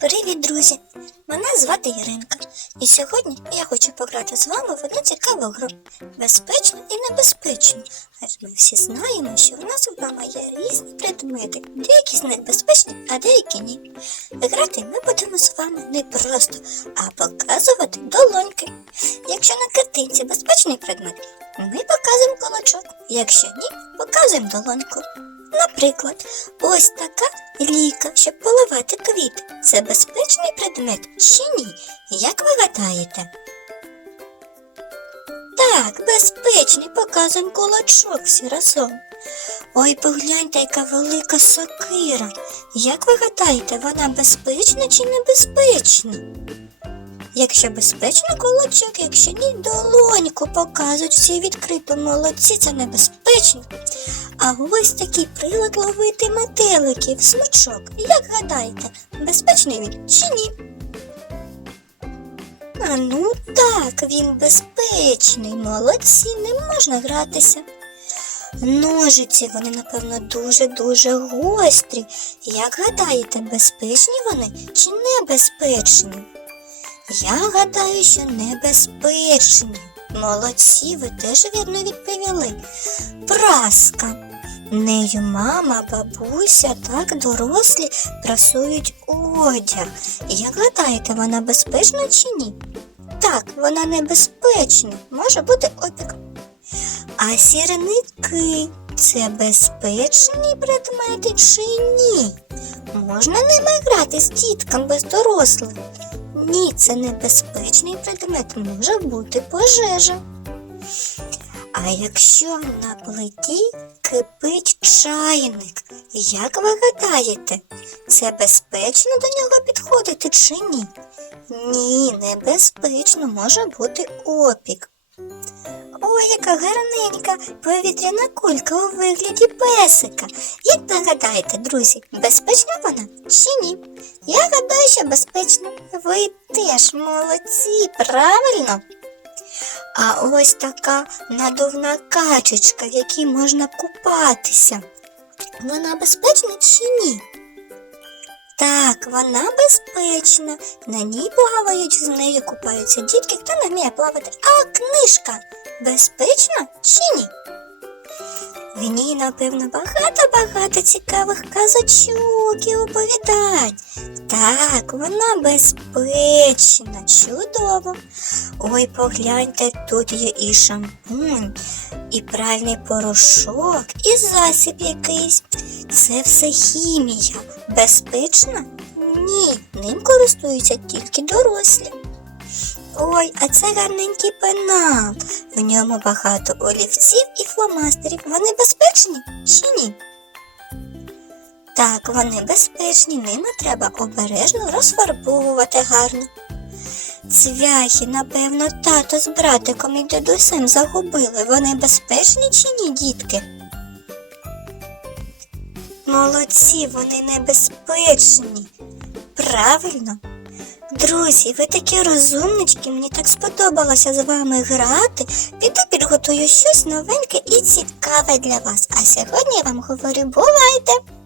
Привіт, друзі! Мене звати Іринка, і сьогодні я хочу пограти з вами в одну цікаву гру. Безпечно і небезпечно. Адже ми всі знаємо, що в нас вдома є різні предмети, деякі з них безпечні, а деякі ні. Грати ми будемо з вами не просто, а показувати долоньки. Якщо на картинці безпечний предмет, ми показуємо кулачок. Якщо ні, показуємо долоньку. Наприклад, ось така ліка, щоб поливати квіти. Це безпечний предмет чи ні? Як ви гадаєте? Так, безпечний, показуємо кулачок всі разом. Ой, погляньте, яка велика сокира. Як ви гадаєте, вона безпечна чи небезпечна? Якщо безпечно кулачок, якщо ні, долоньку показують всі відкрито молодці, це небезпечно. А ось такий прилад ловити метеликів, смичок. Як гадаєте, безпечний він чи ні? А ну так, він безпечний, молодці, не можна гратися. Ножиці, вони, напевно, дуже-дуже гострі. Як гадаєте, безпечні вони чи небезпечні? Я гадаю, що небезпечні. Молодці, ви теж вірно відповіли. Праска. Нею мама, бабуся, так дорослі прасують одяг. Як гадаєте, вона безпечна чи ні? Так, вона небезпечна, може бути опік. А сірники це безпечні предмети чи ні? Можна ними грати з діткам без дорослих? Ні, це небезпечний предмет, може бути пожежа. А якщо на плиті кипить чайник, як ви гадаєте, це безпечно до нього підходити чи ні? Ні, небезпечно, може бути опік. Ой, яка гарненька повітряна кулька у вигляді песика. Як ви гадаєте, друзі, безпечна вона чи ні? Я гадаю, що безпечно. Ви теж молодці, правильно? А ось така надувна качечка, в якій можна купатися. Вона безпечна чи ні? Так, вона безпечна. На ній плавають, з нею купаються дітки, хто не вміє плавати. А книжка безпечна чи ні? В ній, напевно, багато-багато цікавих казочок і оповідань. Так, вона безпечна, чудово. Ой, погляньте, тут є і шампунь, і пральний порошок, і засіб якийсь. Це все хімія. Безпечна? Ні, ним користуються тільки дорослі. Ой, а це гарненький пенал. В ньому багато олівців і фломастерів. Вони безпечні чи ні? Так, вони безпечні, ними треба обережно розфарбовувати гарно. Цвяхи, напевно, тато з братиком і дідусем загубили. Вони безпечні чи ні, дітки? Молодці, вони небезпечні. Правильно. Друзі, ви такі розумнички, мені так сподобалося з вами грати. Піду підготую щось новеньке і цікаве для вас. А сьогодні я вам говорю, бувайте!